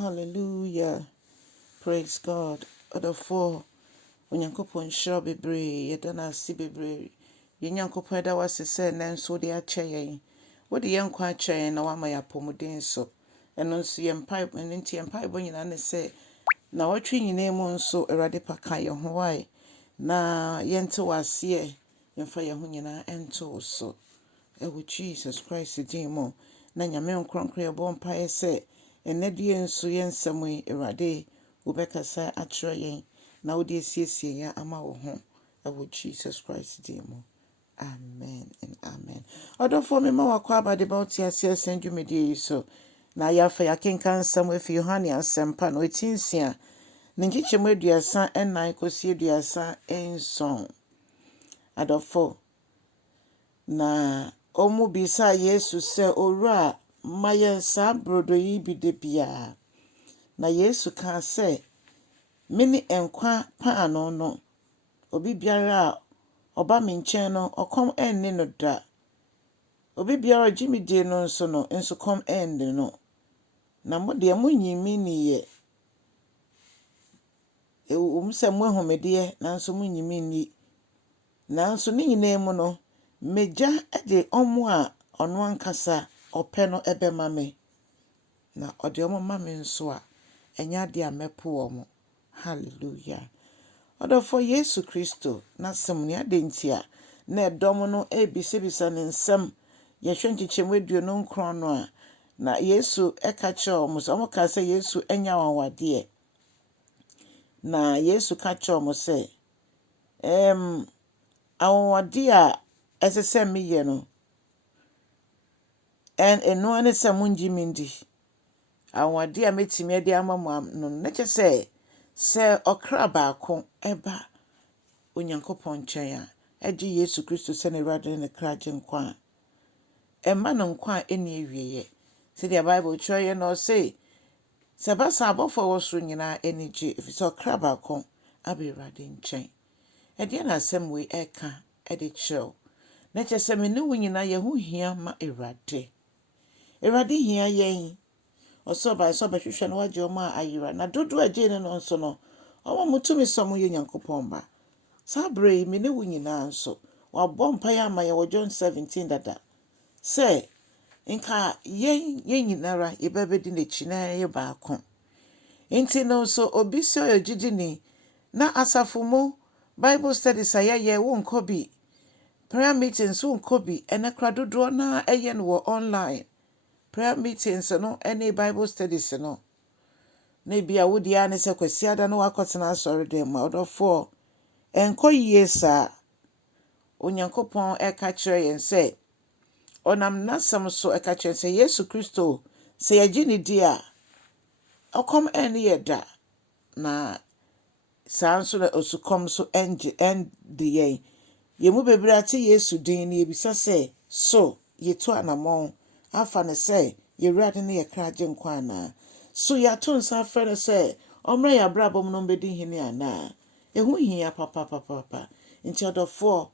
Hallelujah. Praise God. Other four. Onyankopɔn nhyira bebree yɛda no ase bebree. Yɛn Nyankopɔn da wase sɛ nanso de akyɛ yɛn. Wode yɛn nkwa akyɛ yɛn na wama yɛ apɔmuden so. Ɛno nso yɛn mpaebɔ nti yɛn mpaebɔ nyinaa ne sɛ na wɔtwe nyinaa mu nso Awurade pa ka yɛn ho ae na yɛnte w'aseɛ yɛmfa yɛn ho nyinaa ɛnto wo so. Ɛwɔ Jesus Christ din mu na Nyame nkronkron yɛbɔ mpaeɛ sɛ ɛnnɛ deɛ nso yɛn nsɛm yi Awurade wobɛkasa akyerɛ yɛn na wode asiesie yɛn ama wo ho ɛwɔ Jesus Christ din mu. Amen and amen. Ɔdɔfoɔ mema wakɔ aba de ba wote aseɛ sɛn dwumadie yi so na yɛafa yɛakenka nsɛm afi Yohanne asɛmpa na ɔti nsia ne nkyekyɛmu 34 kɔsi 37. Adɔfo na ɔmo bisa Yesu sɛ owura ma yɛn saa brodo yi bi de biara. Na Yesu kaa sɛ mene nkwa paanoo no. Obi biara a ɔba me nkyɛn no ɔkɔm ɛnne no da. Obi biara gye me die no nso no nso kɔm ɛnne no. Na mo deɛ monyimi niyɛ. Sɛ mo ahomedeɛ nanso monyimi ni. Nanso ne nyinaa mu no megya de ɔmo a ɔno ankasa ɔpɛ no ɛbɛma me. Na ɔde ɔmo ma me nso a ɛnyɛ ade a mɛpo ɔmo. Hallelujah. Ɔdɔfo Yesu Kristo n'asɛm ne adenti a na ɛdɔm no ebisabisa ne nsɛm yɛhwɛ nkyekyɛmu 29 no a na Yesu ɛka kyerɛ ɔmo sɛ ɔmo ka sɛ Yesu ɛnya wanwadeɛ. Na Yesu ka kyerɛ ɔmo sɛ awanwadeɛ a ɛsɛ sɛ meyɛ no ɛno ne sɛ mongye me ndi. Awanwadeɛ a metumi ade ama mo no na kyerɛ sɛ ɔkra baako ɛba Onyankopɔn nkyɛn a ɛgye Yesu Kristo sɛ ne Awurade ne kra gye nkwa a ɛma no nkwa a ɛnni awieɛ. Sɛdeɛ Bible kyerɛ yɛn na ɔse sɛ basa abɔfo wɔ soro nyinaa ani gye ɛfiri sɛ ɔkra baako aba Awurade nkyɛn. Ɛdeɛ na asɛm wei ɛka ɛde kyerɛw. Na kyerɛ sɛ me ne wo nyinaa yɛn ho hia ma Awurade. Awurade hia yɛn. Ɔsɛ ɔbaa sɛ ɔbɛhwehwɛ na wagye ɔmo a ayera. Na dodo a gye ne no nso no ɔmo mutumi sɛ ɔmo yɛ Nyankopɔn ba. Saa bere yi me ne wo nyinaa nso wabɔ mpaeɛ ama yɛn wɔ John 17 dada sɛ nka yɛn nyinara yɛbɛbɛdi n'akyi na yɛyɛ baako. Nti no nso obi sɛ ɔyɛ gyidini na asafo mu Bible studies a yɛyɛ wo nkɔ bi, prayer meetings wo nkɔ bi, ɛnɛ kora dodoɔ na ɛyɛ no wɔ online. Prayer meetings no ɛne Bible studies no. Na bi a wodi a ne sɛ kwasiada no wakɔtena asɔre dɛm ma ɔdɔfoɔ ɛnkɔ yie saa. Onyankopɔn ɛka kyerɛ yɛn sɛ ɔnam n'asɛm so ɛka kyerɛ sɛ Yesu Kristo sɛ yɛgye ne di a ɔkɔm ɛnne yɛ da. Na saa nso na osukɔm so ɛnde yɛn. Yɛn mu bebree ate Yesu din ne yɛbisa sɛ so yɛtu anamɔn afa ne sɛ yɛwurade ne yɛkra gye nkwa anaa. So yɛato nsa afrɛ no sɛ ɔmmrɛ yɛ abrabɔ mu no mbɛdi hene anaa. Ɛho hia papa. Nti ɔdɔfoɔ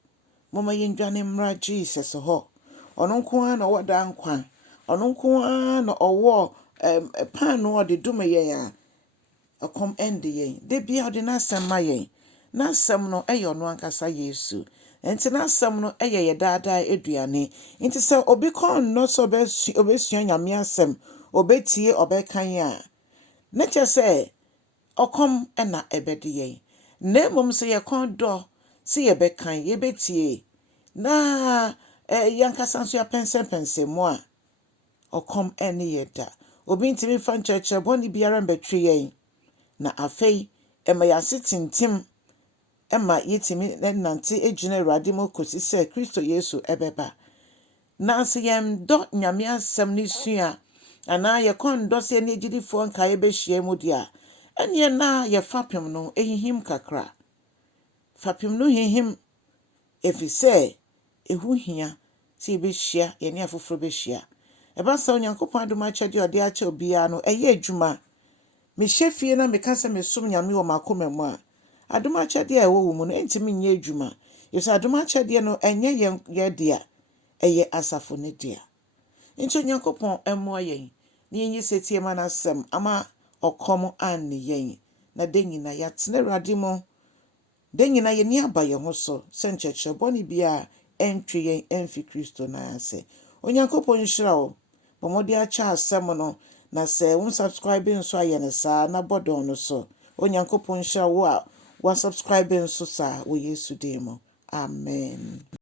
moma yɛndwane mmra Jesus hɔ. Ɔno nko ara na ɔwɔ da nkwa. Ɔno nko ara na ɔwɔ paanoo ɔde dom yɛn a ɔkɔm ɛnde yɛn. Da bia ɔde n'asɛm ma yɛn. N'asɛm no ɛyɛ ɔno ankasa Yesu. Nti n'asɛm no ɛyɛ yɛ daadaa aduane. Nti sɛ obi kɔ nnɔ sɛ obɛsua Nyame asɛm, obɛtie ɔbɛkan a na kyerɛ sɛ ɔkɔm ɛna ɛbɛde yɛn. Na mmom sɛ yɛkɔn dɔ sɛ yɛbɛkan yɛbɛtie na yɛnkasa nso yɛapɛnsɛmpɛnsɛ mu a ɔkɔm ɛne yɛ da. Obi ntimi fa nkyerɛkyerɛ bɔne biara mbɛtwe yɛn. Na afei ɛma yɛase tintim ɛma yɛtimi nante agyina Awurade mu kɔsi sɛ Kristo Yesu ɛbɛba. Na sɛ yɛndɔ Nyame asɛm ne sua anaa yɛkɔn dɔ sɛ ne agyidifoɔ nka yɛbɛhyia mu di a ɛneɛ na yɛfapem no ɛhihim kakra. Fapem no hihim ɛfiri sɛ ɛho hia sɛ yɛbɛhyia yɛne afoforɔ bɛhyia. Ɛba sɛ Onyankopɔn adom akyɛdeɛ ɔde akyɛ obiara no ɛyɛ adwuma. Mehyɛ fie na meka sɛ mesom Nyame wɔ m'akoma mu a adom akyɛdeɛ a ɛwɔ wo mu no ɛntimi nyɛ adwuma. Yɛsɛ adom akyɛdeɛ no ɛnyɛ yɛn dea ɛyɛ asafo ne dea. Nti Onyankopɔn ɛmmoa yɛn na yɛnyi setie ma n'asɛm ama ɔkɔm anne yɛn na da nyina yɛatena Awurade mu. Da nyina yɛni aba yɛn ho so sɛ nkyerɛkyerɛ bɔne bi a ɛntwe yɛn ɛmfi Kristo nan ase. Onyankopɔn nhyira wo. Bɔ mmɔden akyɛ asɛm no na sɛ wo subscribe nso ayɛ no saa na bɔdɔn no so. Onyankopɔn nhyira wo a wa subscribe nso saa wɔ Yesu din mu. Amen.